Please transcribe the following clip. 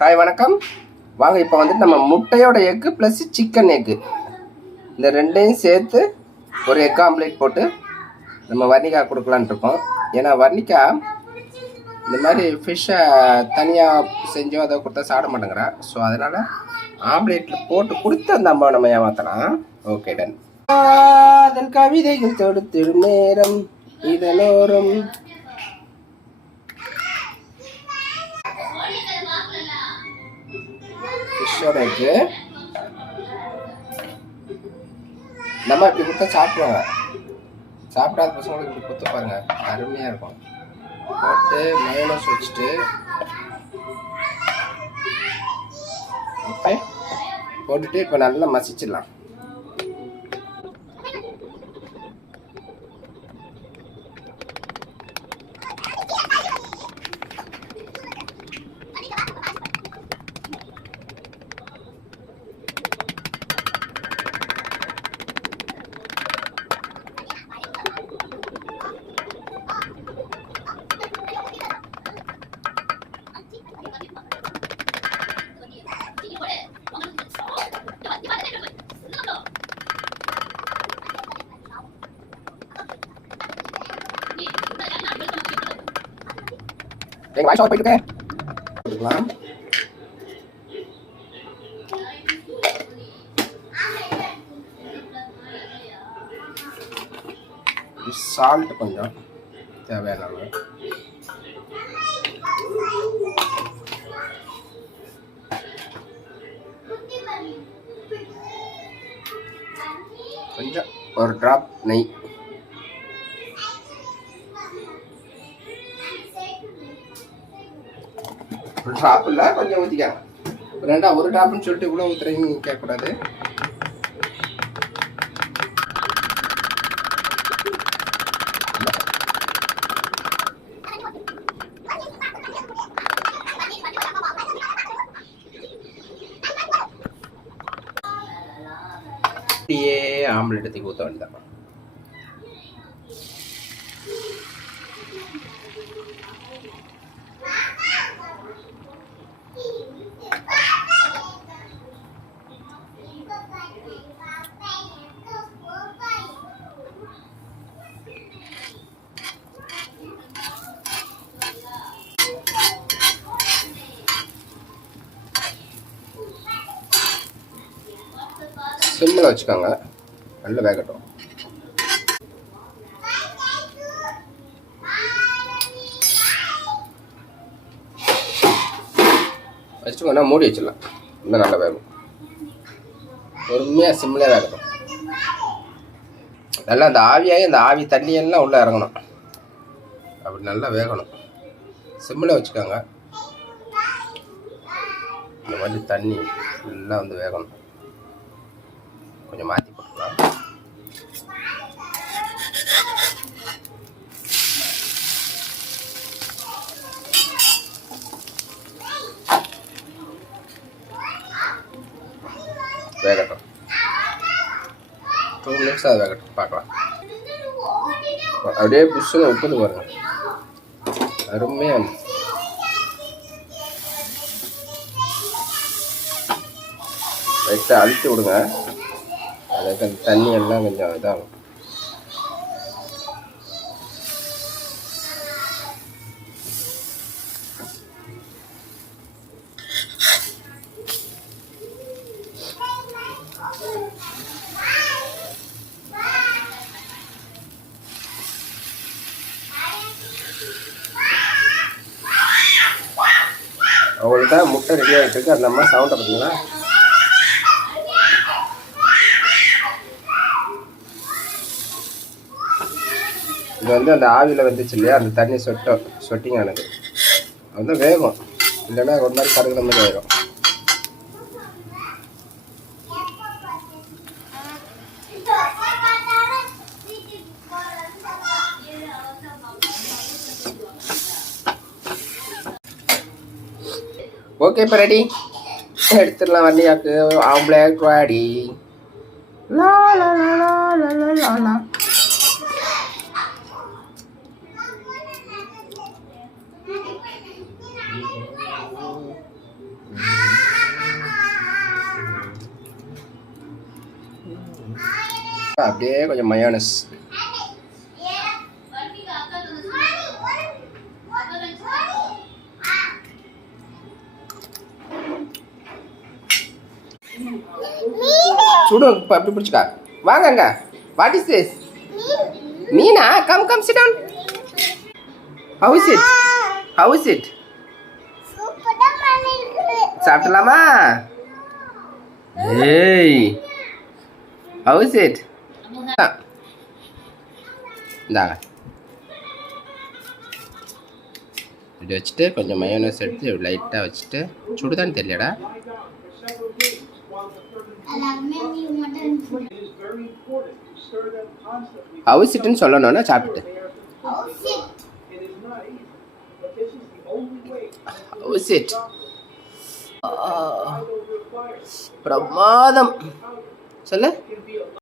Hi வணக்கம். வாங்க இப்போ வந்துட்டு நம்ம முட்டையோட எக்கு ப்ளஸ் சிக்கன் எக்கு இந்த ரெண்டையும் சேர்த்து ஒரு எக் ஆம்லேட் போட்டு நம்ம வர்ணிகா கொடுக்கலான்னு இருக்கோம். ஏன்னா வர்ணிகா இந்த மாதிரி ஃபிஷ்ஷை தனியாக செஞ்சோ அதை கொடுத்தா சாப்பிட மாட்டேங்கிறா. ஸோ அதனால் ஆம்லேட்டில் போட்டு கொடுத்து அந்த அம்மா நம்ம ஏமாற்றலாம். Okay done. அதன் கவிதைகள் தொடுத்திடும் நேரம் இதனோரம் ஃபிஷ்ஷோட எக்கு நம்ம இப்படி கொடுத்தா சாப்பிடுவாங்க. சாப்பிடாத பசங்களுக்கு இப்படி கொடுத்து பாருங்க, அருமையாக இருக்கும். போட்டு மயோனஸ் வச்சுட்டு ஓகே போட்டுட்டு இப்போ நல்லா மசிச்சிடலாம். எங்கள் வாய்ஸ் போயிட்டு போட்டுக்கலாம். சால்ட் கொஞ்சம் தேவையான அளவு. கொஞ்சம் ஒரு ட்ராப் நெய். ஒரு ட்ராப் இல்லை, கொஞ்சம் ஊற்றிக்காங்க. ஒரு ட்ராப்னு சொல்லிட்டு இவ்வளோ ஊற்றுறீங்க கேட்கக்கூடாது. அப்படியே ஆம்லெட் எடுத்து ஊற்ற வேண்டியதான். சிம்மில் வச்சுக்கோங்க, நல்லா வேகட்டும். வச்சுக்கோன்னா மூடி வச்சிடலாம். இன்னும் நல்லா வேகும். பொறுமையாக சிம்மில் வேகட்டும். நல்லா அந்த ஆவியாகி அந்த ஆவி தண்ணியெல்லாம் உள்ளே இறங்கணும். அப்படி நல்லா வேகணும். சிம்மில் வச்சுக்கோங்க. இந்த மாதிரி தண்ணி ஃபுல்லாக வந்து வேகணும். கொஞ்சம் மாற்றி போட்டுக்கலாம். வேகட்டும். 2 மினிட்ஸ் அது வேகட்டும், பார்க்கலாம். அப்படியே புஷ்ஷுன்னு உப்புது பாருங்க, அருமையாக. லைட்டாக அழுத்தி விடுங்க. அதுக்கு அந்த தண்ணி எல்லாம் கொஞ்சம் இதாகும். அவங்கள்ட்ட முட்டை ரெடி ஆகிட்டு இருக்கு. அந்த அம்மா சவுண்டை பார்த்தீங்களா? இது வந்து அந்த ஆவியில் வந்துச்சு இல்லையா, அந்த தண்ணி சொட்டிங்க எனக்கு அது வந்து வேகும். இல்லைன்னா ஒரு மாதிரி கருகிற மாதிரி ஆயிடும். ஓகே, இப்போ ரெடி. எடுத்துடலாம். வண்டியாக்கு ஆம்லேட் ரெடி. லா லா லா லா லா லா லா. அப்படியே கொஞ்சம் மயோனஸ். சுடு அப்படி பிடிச்சிக்கா. வாங்க. What is this? Meena, come sit down. How is it? சாப்பிடலாமா? ஏய், how is it? இந்தாங்க. இப்படி வச்சுட்டு கொஞ்சம் மயோனஸ் எடுத்து லைட்டாக வச்சுட்டு, சுடுதான்னு தெரியலடா. How is it ன்னு சொல்லணும்னா சாப்பிட்டு. How is it? பிரமாதம் சொல்லு.